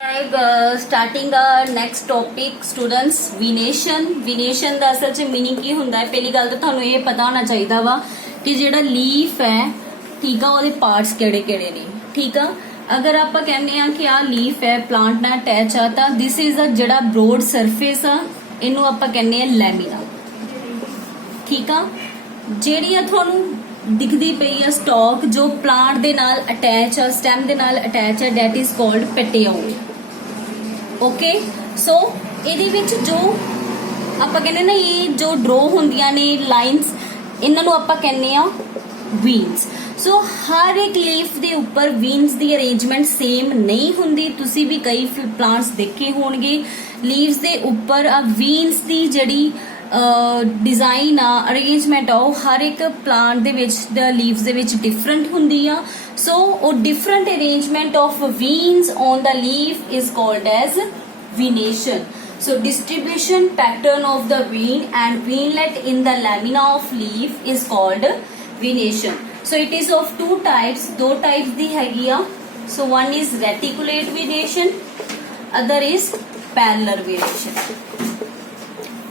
Starting next topic students विनेशन का असल च मीनिंग की हुंदा है। पहली गल तो तुहानू ये पता होना चाहिए वा कि जिहड़ा लीफ है ठीक है ਉਹਦੇ पार्ट्स किहड़े किहड़े ने ठीक है। अगर आप कहने कि आ लीफ है प्लांट नाल अटैच आ तो दिस इज अ जिहड़ा ब्रॉड सरफेस आ इनू आप कहने लैमिना ठीक है। ਜਿਹੜੀ ਆ ਤੁਹਾਨੂੰ दिखती पई है स्टॉक जो प्लांट दे नाल अटैच है स्टैम दे नाल अटैच है that is called petiole okay. So ਇਹਦੇ ਵਿੱਚ जो ਆਪਾਂ ਕਹਿੰਦੇ ਨਾ ਇਹ जो ड्रॉ ਹੁੰਦੀਆਂ ਨੇ ਲਾਈਨਸ ਇਹਨਾਂ ਨੂੰ ਆਪਾਂ ਕਹਿੰਦੇ ਆ ਵੀਨਸ। ਸੋ ਹਰ ਇੱਕ ਲੀਫ ਦੇ ਉੱਪਰ ਵੀਨਸ ਦੀ ਅਰੇਂਜਮੈਂਟ ਸੇਮ ਨਹੀਂ ਹੁੰਦੀ। ਤੁਸੀਂ ਵੀ ਕਈ ਪਲਾਂਟਸ ਦੇਖੇ ਹੋਣਗੇ ਲੀਵਸ ਦੇ ਉੱਪਰ ਆ ਵੀਨਸ ਦੀ ਜਿਹੜੀ डिजाइन आ अरेंजमेंट आ हर एक प्लांट दे विच द लीव्स दे विच डिफरेंट हुंदी आ। सो ओ different arrangement of veins on the leaf is called as venation। So distribution pattern of the vein and veinlet in the lamina of leaf is called venation। So it is of two types, दो types दी हैगी आ। So one is reticulate venation, other is pallar venation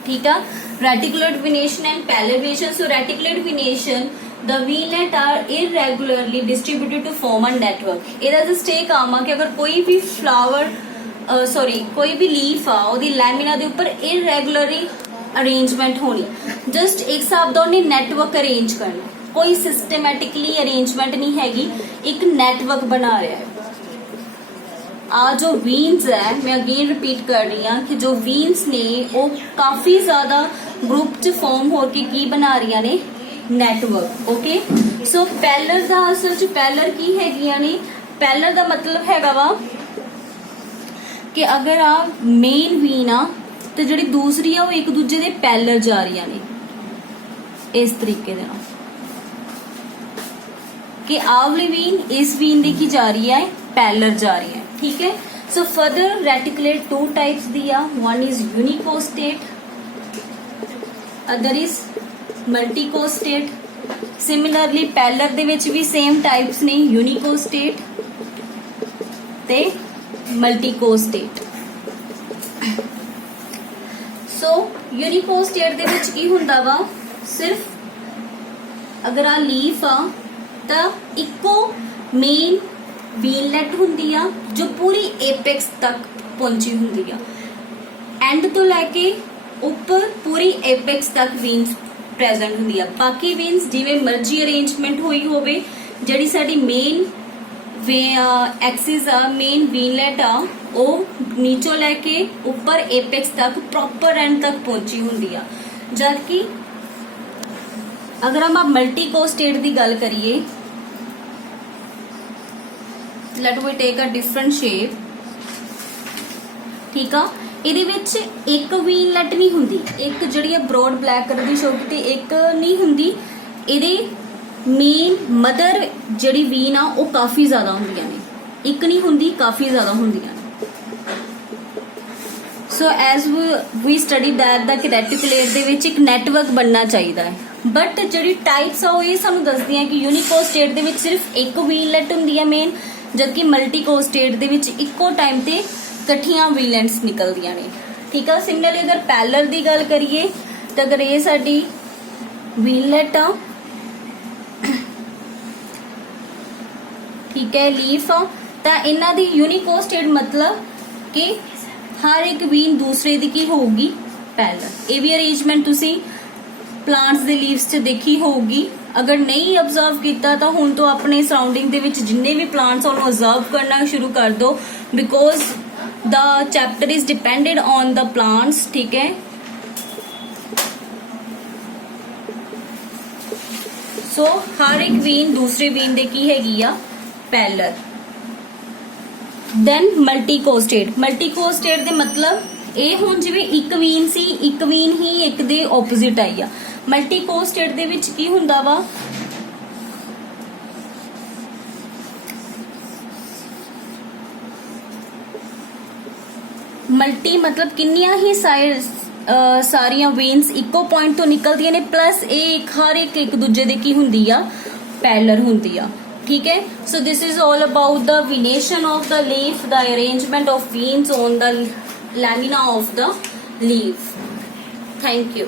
ठीक है। Reticulate venation and pallar venation। So reticulate venation the veinlet are irregularly distributed to form a network। ਇਹਦਾ just ਇਹ ਕੰਮ ਆ ਕਿ ਅਗਰ ਕੋਈ ਵੀ ਫਲਾਵਰ कोई भी लीफ आ ਉਹਦੀ ਲੈਮਿਨਾ ਦੇ ਉੱਪਰ irregularly arrangement ਹੋਣੀ जस्ट एक हिसाब ਦਾ ਉਹਨੇ network arrange करना कोई systematically arrangement नहीं हैगी एक network बना रहा है। आ जो वीन्स है मैं अगेन रिपीट कर रही हूँ कि जो वीन्स ने वो काफी ज्यादा ग्रुप च फॉर्म होके की बना रही ने नेटवर्क ओके। सो पैलर का असल च पैलर की हैगियां ने पैलर का मतलब हैगा वा कि अगर आ मेन वीन आ तो जी दूसरी आ वो एक दूजे दे पैलर जा रही ने इस तरीके दे नाल कि आवली वीन इस वीन दी की जा रही है पैलर जा रही है ठीक है। So further reticulate two types दिया one is unicostate other is multicostate. Similarly पैलर दे विच भी सेम टाइप्स ने यूनिकोस्टेट ते मल्टीकोस्टेट। सो यूनिकोस्टेट दे विच की हुंदा वा सिर्फ अगर आ लीफ आ तां इक्को मेन वीनलेट हुंदी आ जो पूरी एपेक्स तक पहुंची हुंदी आ एंड तो लैके ऊपर पूरी एपेक्स तक वीन्स प्रेजेंट हुंदी आ। बाकी वीन्स जिवें मर्जी अरेंजमेंट हुई होवे जिहड़ी साडी मेन एक्सिस आ मेन वीनलेट आ वो नीचों लैके ऊपर एपेक्स तक प्रॉपर एंड तक पहुंची हुंदी आ। जबकि अगर हम मल्टीकोस्टेट की गल करिए let we take a different shape ठीक आ। ਇਹਦੇ ਵਿੱਚ ਇੱਕ ਵੀਨਲੈਟ ਨਹੀਂ ਹੁੰਦੀ ਇੱਕ ਜਿਹੜੀ ਆ ਬ੍ਰੌਡ ਬਲੈਕ ਕਲਰ ਦੀ ਸ਼ੋ ਕੀਤੀ ਇੱਕ ਨਹੀਂ ਹੁੰਦੀ। ਇਹਦੇ ਮੇਨ ਮਦਰ ਜਿਹੜੀ ਵੀਨ ਆ ਉਹ ਕਾਫੀ ਜ਼ਿਆਦਾ ਹੁੰਦੀਆਂ ਨੇ ਇੱਕ ਨਹੀਂ ਹੁੰਦੀ ਕਾਫੀ ਜ਼ਿਆਦਾ ਹੁੰਦੀਆਂ ਨੇ। So as we study that ਦਾ ਕਿ ਰੈਟੀਕੂਲੇਟ ਦੇ ਵਿੱਚ ਇੱਕ ਨੈਟਵਰਕ ਬਣਨਾ ਚਾਹੀਦਾ ਹੈ ਬਟ ਜਿਹੜੀ ਟਾਈਪਸ ਆ ਉਹ ਇਹ ਸਾਨੂੰ ਦੱਸਦੀਆਂ ਕਿ यूनिकोस्टेट ਦੇ ਵਿੱਚ ਸਿਰਫ ਇੱਕ ਵੀਨਲੈਟ ਹੁੰਦੀ ਹੈ ਮੇਨ जबकि मल्टीकोस्टेट दे विच इक्को टाइम ते इकट्ठियां वीनलेट्स निकलदियां ने ठीक है। सिमिलरली अगर पैलर की गल करिए तो अगर ये साडी वीनलेट आ ठीक है लीफ आ तो इन्हां दी यूनिकोस्टेट मतलब कि हर एक वीन दूसरे दी की होगी पैलर। ये भी अरेंजमेंट तुसी प्लांट्स दे लीव्स च देखी होगी। अगर नहीं ऑब्जर्व किया तो हुण तो अपने सराउंडिंग दे विच जिन्ने भी प्लांट्स उन्हें ऑब्जर्व करना शुरू कर दो because the chapter is depended on the plants ठीक है। सो हर एक वीन दूसरे वीन दे की हैगी आ पैलर। देन मल्टीकोस्टेट दे मतलब ये हुण जिवें एक वीन सी एक वीन ही एक दे ओपोजिट आई आ। मल्टीकोस्टेट दे विच की हुंदा वा मल्टी मतलब किन्नियां ही सारियां वेन्स इको पॉइंट तो निकलदियां ने प्लस एक हर एक दूजे दे की हुंदी आ पैलर हुंदी आ। ठीक है। So this is all about the विनेशन of the leaf, the arrangement of veins on the lamina of the leaf. Thank you.